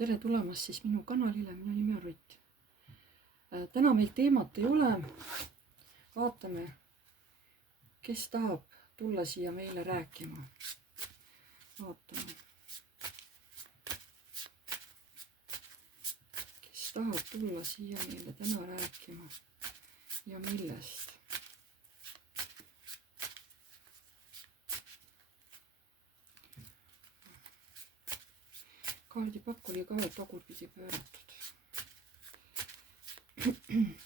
Tere tulemast siis minu kanalile, minu nimi on Rutt. Täna meil teemat ei ole. Vaatame, kes tahab tulla siia meile rääkima. Vaatame. Kes tahab tulla siia meile täna rääkima ja millest. Kaardipakk oli ka tagurpidi pööratud.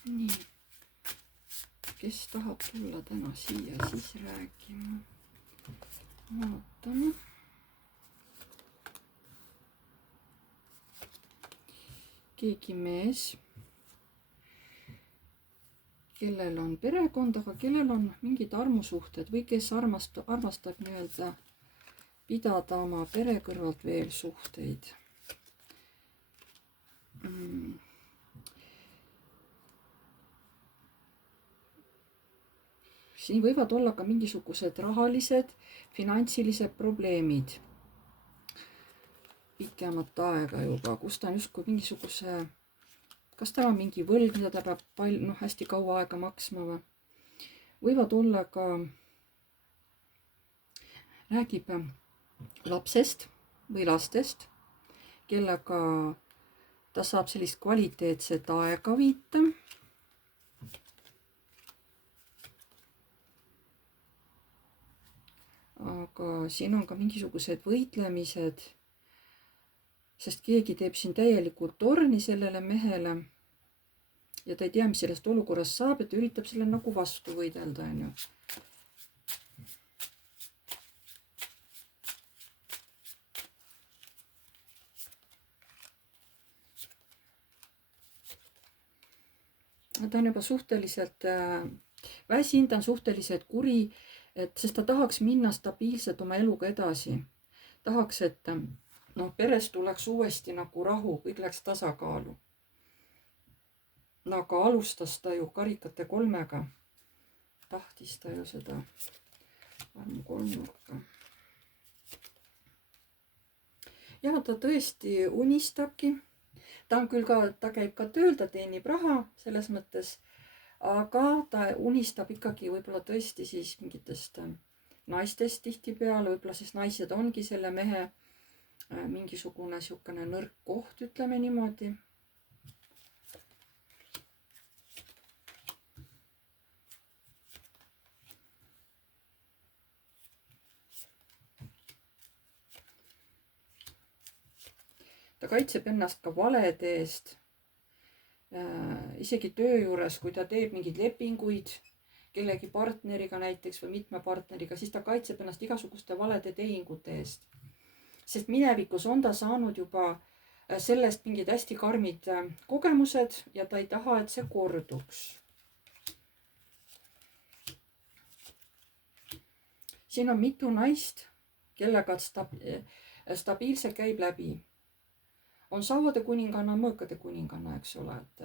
Nii. Kes tahab tulla täna siia siis rääkima? Vaatame. Keegi mees, kellel on perekond, aga kellel on mingid armusuhted või kes armastab nii-öelda pidada oma pere kõrvalt veel suhteid. Siin võivad olla ka mingisugused rahalised, finantsilised probleemid. Pikemat aega juba, kus ta on justkui mingisuguse, kas tal on mingi võlg, mida ta peab hästi kaua aega maksma või. Võivad olla ka, räägib lapsest või lastest, kellega ta saab sellist kvaliteetset aega viita. Aga siin on ka mingisugused võitlemised, sest keegi teeb siin täielikult torni sellele mehele ja ta ei tea, mis sellest olukorrast saab, et üritab selle nagu vastu võidelda, on ju. Ta on juba suhteliselt väsinud, ta on suhteliselt kuri, sest ta tahaks minna stabiilselt oma eluga edasi. Tahaks, et peres tuleks uuesti nagu rahu, kõik läks tasakaalu. Aga alustas ta ju karikate kolmega. Tahtis ta ju seda kolmnurka. Ja ta tõesti unistabki. Ta on küll ka, ta käib ka tööl, ta teenib raha selles mõttes, aga ta unistab ikkagi võib-olla tõesti siis mingitest naistest tihtipeale, võib-olla siis naised ongi selle mehe mingisugune siukene nõrk koht, ütleme niimoodi. Ta kaitseb ennast ka valede eest, isegi töö juures, kui ta teeb mingeid lepinguid kellegi partneriga näiteks või mitme partneriga, siis ta kaitseb ennast igasuguste valede tehingute eest. Sest minevikus on ta saanud juba sellest mingid hästi karmid kogemused ja ta ei taha, et see korduks. Siin on mitu naist, kellega stabiilselt käib läbi. On sauade kuninganna, mõõkade kuninganna, eks ole, et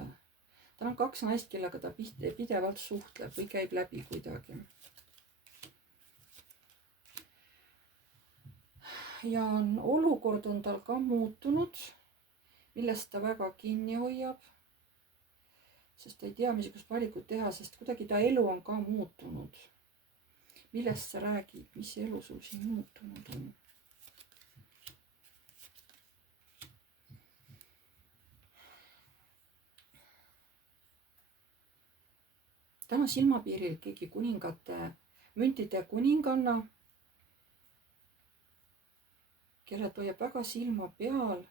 tal on kaks naist, kellega ta pidevalt suhtleb või käib läbi kuidagi. Ja olukord on tal ka muutunud, millest ta väga kinni hoiab, sest ta ei tea, missugust valikut teha, sest kuidagi ta elu on ka muutunud. Millest sa räägid, mis elu sul siin muutunud on? Täna silmapiiril keegi kuningate, müntide kuninganna, kelle hoiab väga silma peal,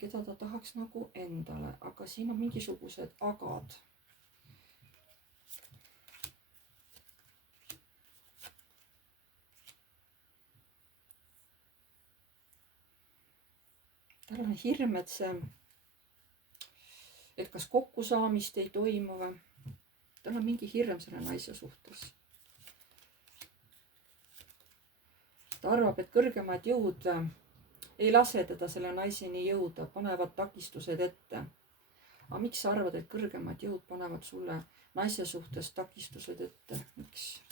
keda ta tahaks nagu endale, aga siin on mingisugused agad. Tal on hirm, et kas kokkusaamist ei toimu või. Tal on mingi hirm selle naise suhtes. Ta arvab, et kõrgemad jõud ei lase teda selle naiseni jõuda, panevad takistused ette. Aga miks sa arvad, et kõrgemad jõud panevad sulle naise suhtes takistused ette? Miks?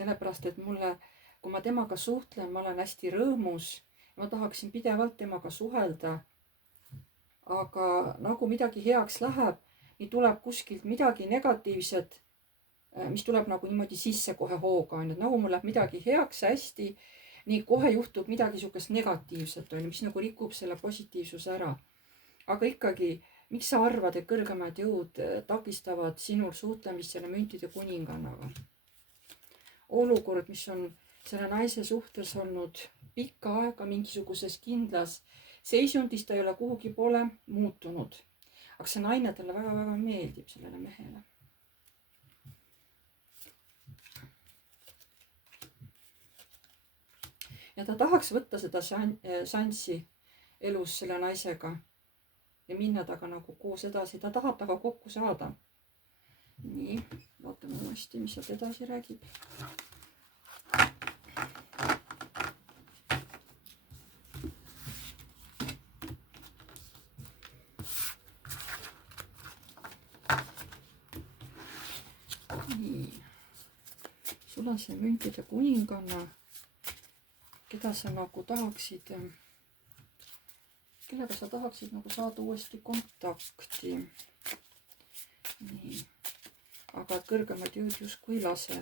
sellepärast, et mulle, kui ma temaga suhtlen, ma olen hästi rõõmus. Ma tahaksin pidevalt temaga suhelda. Aga nagu midagi heaks läheb, nii tuleb kuskilt midagi negatiivset, mis tuleb nagu niimoodi sisse kohe hooga. Nagu mul läheb midagi heaks hästi, nii kohe juhtub midagi sihukest negatiivset, mis nagu rikub selle positiivsuse ära. Aga ikkagi, miks sa arvad, et kõrgemad jõud takistavad sinul suhtlemist selle müntide kuningannaga? Olukord, mis on selle naise suhtes olnud pikka aega mingisuguses kindlas seisundis, ta ei ole kuhugi poole muutunud. Aga see naine talle väga-väga meeldib, sellele mehele. Ja ta tahaks võtta seda šanssi elus selle naisega ja minna taga nagu koos edasi. Ta tahab taga kokku saada. Nii, vaatame uuesti, mis sealt edasi räägib. Nii, sul on see müntide kuninganna, keda sa nagu tahaksid, kellega sa tahaksid nagu saada uuesti kontakti. Nii, aga kõrgemad jõud justkui ei lase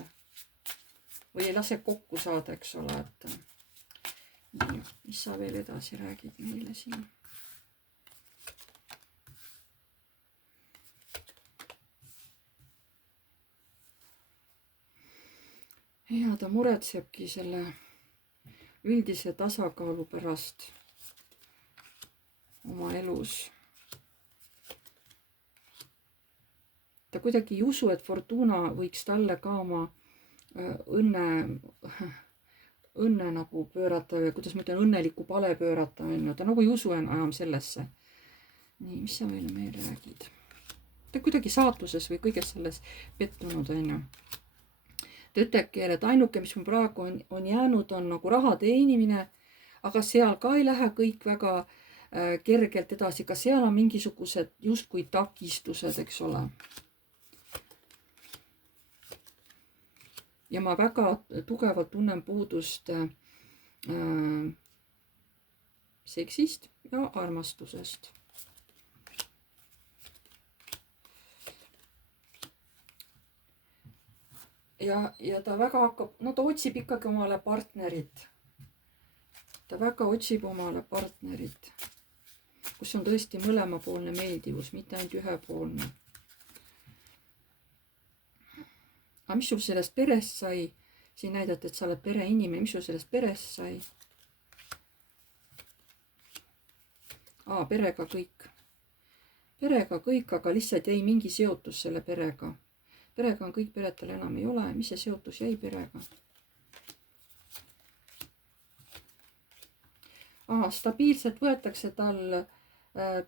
või ei lase kokku saada, eks ole, et nii, mis sa veel edasi räägid meile siin? Ja ta muretsebki selle üldise tasakaalu pärast oma elus. Ta kuidagi ei usu, et Fortuna võiks talle ka oma õnne nagu pöörata või kuidas ma ütlen, õnneliku pale pöörata. Ta nagu ei usu enam sellesse. Nii, mis sa meil räägid? Ta kuidagi saatuses või kõiges selles pettunud. Ta ütlebki, et ainuke, mis mul praegu on jäänud, on nagu raha teenimine, aga seal ka ei lähe kõik väga kergelt edasi, ka seal on mingisugused justkui takistused, eks ole. Ja ma väga tugevalt tunnen puudust seksist ja armastusest. Ja ta väga hakkab, no ta otsib ikkagi omale partnerit. Ta väga otsib omale partnerit, kus on tõesti mõlemapoolne meeldivus, mitte ainult ühepoolne. Aga mis sul sellest perest sai? Siin näidata, et sa oled pereinimene. Mis sul sellest perest sai? Perega kõik. Perega kõik, aga lihtsalt jäi mingi seotus selle perega. Perega on kõik, pered tal enam ei ole. Mis see seotus jäi perega? Stabiilselt võetakse tal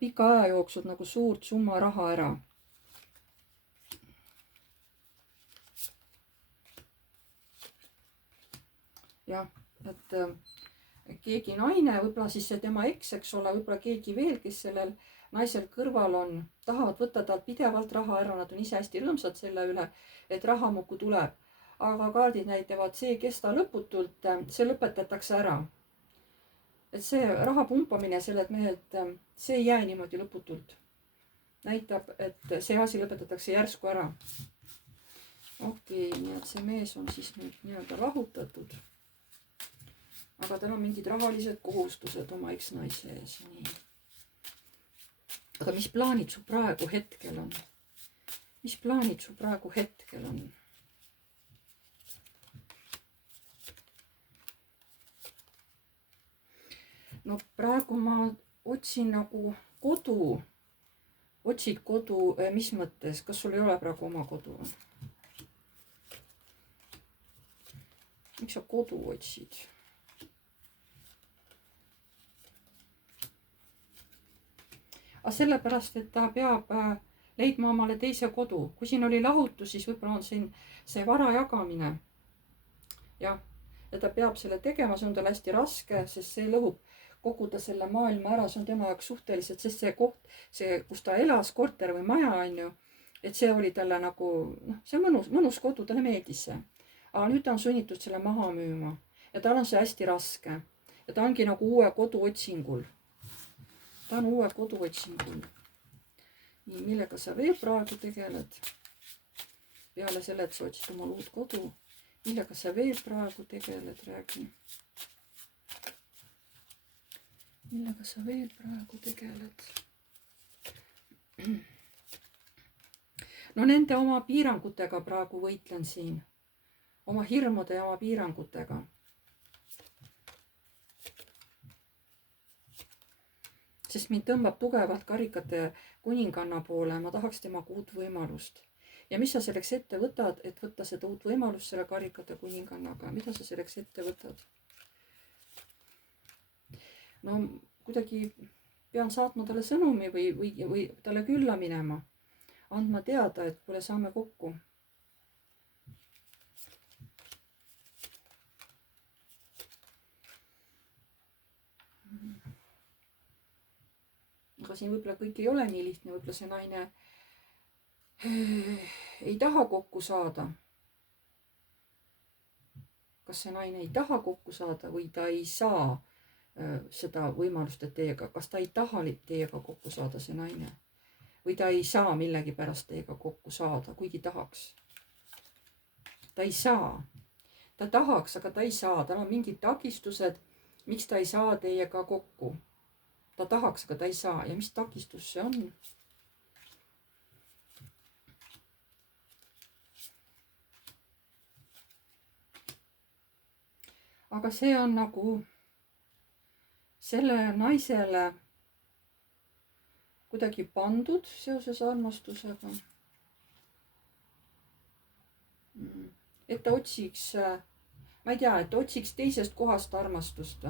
pika aja jooksul nagu suurt summa raha ära. Jah, et keegi naine, võib-olla siis see tema eks, eks ole, võib-olla keegi veel, kes sellel naisel kõrval on, tahavad võtta talt pidevalt raha ära, nad on ise hästi rõõmsad selle üle, et raha muudkui tuleb. Aga kaardid näitavad, see ei kesta lõputult, see lõpetatakse ära. Et see raha pumpamine sellelt mehelt, see ei jää niimoodi lõputult. Näitab, et see asi lõpetatakse järsku ära. Okei, nii et see mees on siis nüüd nii-öelda lahutatud. Aga tal on mingid rahalised kohustused oma eksnaise ees. Nii. Aga mis plaanid su praegu hetkel on? Mis plaanid su praegu hetkel on? No praegu ma otsin nagu kodu. Otsid kodu, mis mõttes? Kas sul ei ole praegu oma kodu? Miks sa kodu otsid? Aga sellepärast, et ta peab leidma omale teise kodu. Kui siin oli lahutus, siis võib-olla on siin see vara jagamine. Jah, ja ta peab selle tegema, see on tal hästi raske, sest see lõhub kogu ta selle maailma ära, see on tema jaoks suhteliselt, sest see koht, see, kus ta elas, korter või maja, on ju, et see oli talle nagu, see mõnus kodu, talle meeldis see. aga nüüd ta on sunnitud selle maha müüma ja tal on see hästi raske. Ja ta ongi nagu uue kodu otsingul. Ta on uue kodu otsingul. Nii, millega sa veel praegu tegeled? Peale selle, et sa otsid omal uut kodu. Millega sa veel praegu tegeled, räägi. Millega sa veel praegu tegeled? No nende oma piirangutega praegu võitlen siin. Oma hirmude ja oma piirangutega. Sest mind tõmbab tugevalt karikate kuninganna poole. Ma tahaks temaga uut võimalust. Ja mis sa selleks ette võtad, et võtta seda uut võimalust selle karikate kuningannaga? Mida sa selleks ette võtad? No kuidagi pean saatma talle sõnumi või talle külla minema. Andma teada, et kuule, saame kokku. Aga siin võib-olla kõik ei ole nii lihtne. Võib-olla see naine ei taha kokku saada. Kas see naine ei taha kokku saada või ta ei saa seda võimalust, et teiega, kas ta ei taha teiega kokku saada, see naine, või ta ei saa millegi pärast teiega kokku saada, kuigi tahaks. Ta ei saa. Ta tahaks, aga ta ei saa. Tal on mingid takistused, miks ta ei saa teiega kokku. Ta tahaks, aga ta ei saa. Ja mis takistus see on? Aga see on nagu selle naisele kuidagi pandud seoses armastusega. Et ta otsiks, ma ei tea, et ta otsiks teisest kohast armastust.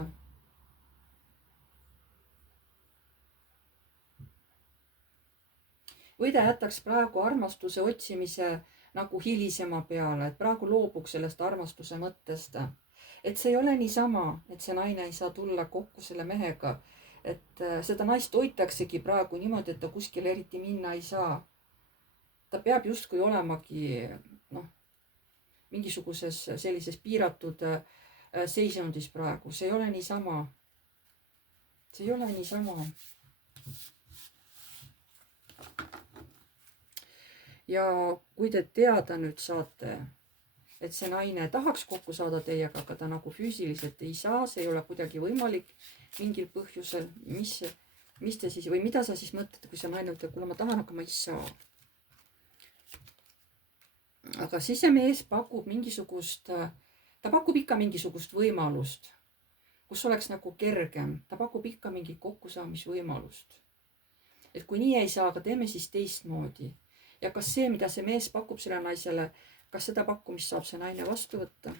Või ta jätaks praegu armastuse otsimise nagu hilisema peale, et praegu loobuks sellest armastuse mõttest. Et see ei ole niisama, et see naine ei saa tulla kokku selle mehega. Et seda naist hoitaksegi praegu niimoodi, et ta kuskile eriti minna ei saa. Ta peab justkui olemagi mingisuguses sellises piiratud seisundis praegu. See ei ole niisama. See ei ole niisama. Ja kui te teada nüüd saate, et see naine tahaks kokku saada teiega, aga ta nagu füüsiliselt ei saa, see ei ole kuidagi võimalik mingil põhjusel, mis te siis, või mida sa siis mõtled, kui see naine ütleb, kuule, ma tahan, aga ma ei saa. Aga siis see mees pakub mingisugust, ta pakub ikka mingisugust võimalust, kus oleks nagu kergem. Ta pakub ikka mingi kokkusaamisvõimalust. Et kui nii ei saa, aga teeme siis teistmoodi. Ja kas see, mida see mees pakub selle naisele, kas seda pakkumist saab see naine vastu võtta?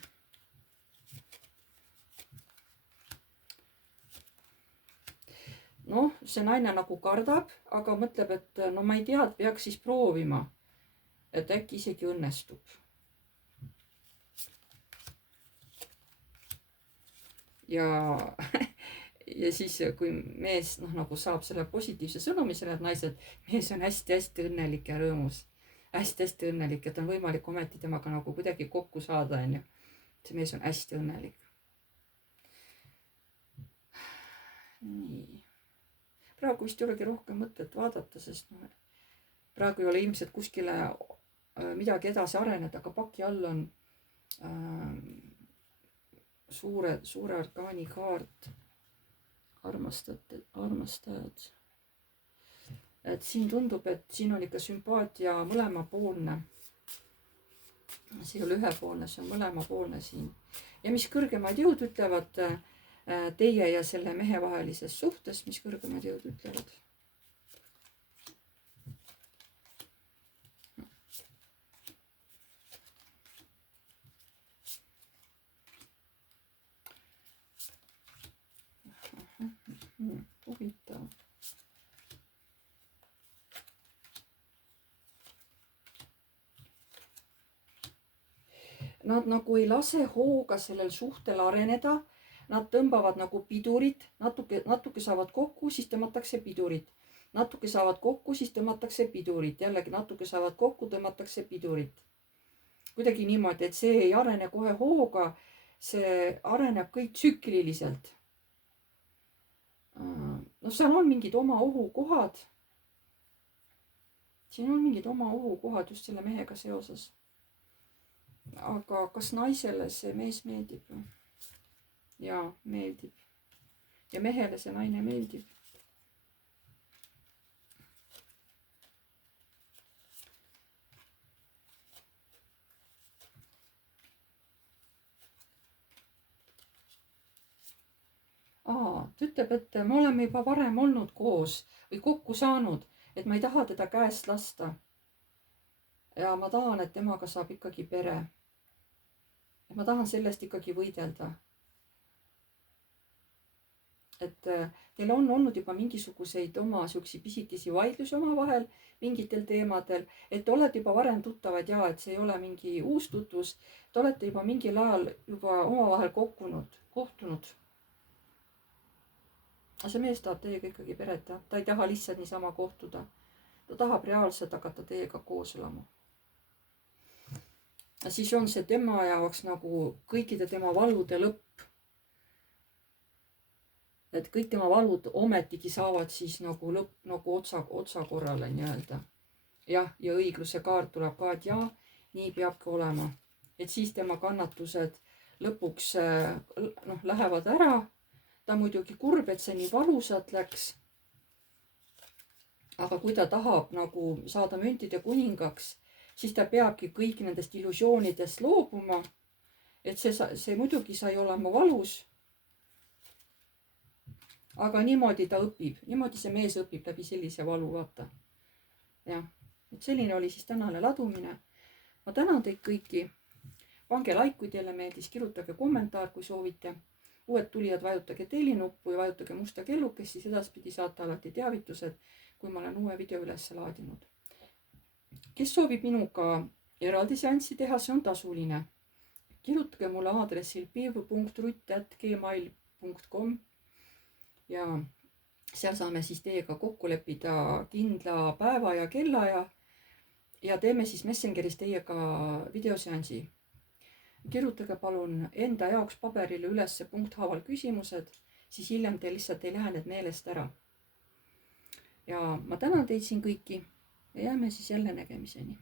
Noh, see naine nagu kardab, aga mõtleb, et no ma ei tea, et peaks siis proovima. Et äkki isegi õnnestub. Ja siis, kui mees nagu saab selle positiivse sõnumi sellelt naiselt, mees on hästi-hästi õnnelik ja rõõmus. Hästi-hästi õnnelik, et on võimalik ometi temaga nagu kuidagi kokku saada, on ju. See mees on hästi õnnelik. Nii. Praegu vist ei olegi rohkem mõtet vaadata, sest praegu ei ole ilmselt kuskile midagi edasi areneda, aga paki all on suure arkaani kaart. Armastajad. Et siin tundub, et siin on ikka sümpaatia mõlemapoolne. See ei ole ühepoolne, see on mõlemapoolne siin. Ja mis kõrgemad jõud ütlevad teie ja selle mehe vahelises suhtes, mis kõrgemad jõud ütlevad? Huvitav. Nad nagu ei lase hooga sellel suhtel areneda. Nad tõmbavad nagu pidurit, natuke saavad kokku, siis tõmmatakse pidurit. Natuke saavad kokku, siis tõmmatakse pidurit. Jällegi natuke saavad kokku, tõmmatakse pidurit. kuidagi niimoodi, et see ei arene kohe hooga, see areneb kõik tsükliliselt. Noh, seal on mingid oma ohukohad. siin on mingid oma ohukohad just selle mehega seoses. aga kas naisele see mees meeldib? jaa, meeldib. ja mehele see naine meeldib. ta ütleb, et me oleme juba varem olnud koos või kokku saanud, et ma ei taha teda käest lasta. ja ma tahan, et temaga saab ikkagi pere. ma tahan sellest ikkagi võidelda. et teil on olnud juba mingisuguseid oma siukseid pisikesi vaidlusi omavahel mingitel teemadel, et te olete juba varem tuttavad ja et see ei ole mingi uus tutvus. Te olete juba mingil ajal juba omavahel kohtunud. see mees tahab teiega ikkagi peret teha, ta ei taha lihtsalt niisama kohtuda. ta tahab reaalselt hakata teiega koos elama. siis on see tema jaoks nagu kõikide tema valude lõpp. et kõik tema valud ometigi saavad siis nagu lõpp, nagu otsa korrale nii-öelda. jah, ja õigluse kaart tuleb ka, et jaa, nii peabki olema. et siis tema kannatused lõpuks lähevad ära. ta muidugi kurb, et see nii valusalt läks. aga kui ta tahab nagu saada müntide kuningaks, siis ta peabki kõik nendest illusioonidest loobuma. et see muidugi sai olema valus. aga niimoodi ta õpib, niimoodi see mees õpib läbi sellise valu, vaata. jah, et selline oli siis tänane ladumine. ma tänan teid kõiki. pange like, kui teile meeldis, kirjutage kommentaar, kui soovite. uued tulijad, vajutage tellinuppu ja vajutage musta kellukest, siis edaspidi saate alati teavitused, kui ma olen uue video üles laadinud. kes soovib minuga eraldi seanssi teha, see on tasuline. kirjutage mulle aadressil piiv.rutt@gmail.com ja seal saame siis teiega kokku leppida kindla päeva ja kellaaja ja teeme siis Messengeris teiega videoseansi. kirjutage palun enda jaoks paberile üles punkthaaval küsimused, siis hiljem teil lihtsalt ei lähe need meelest ära. ja ma tänan teid siin kõiki ja jääme siis jälle nägemiseni.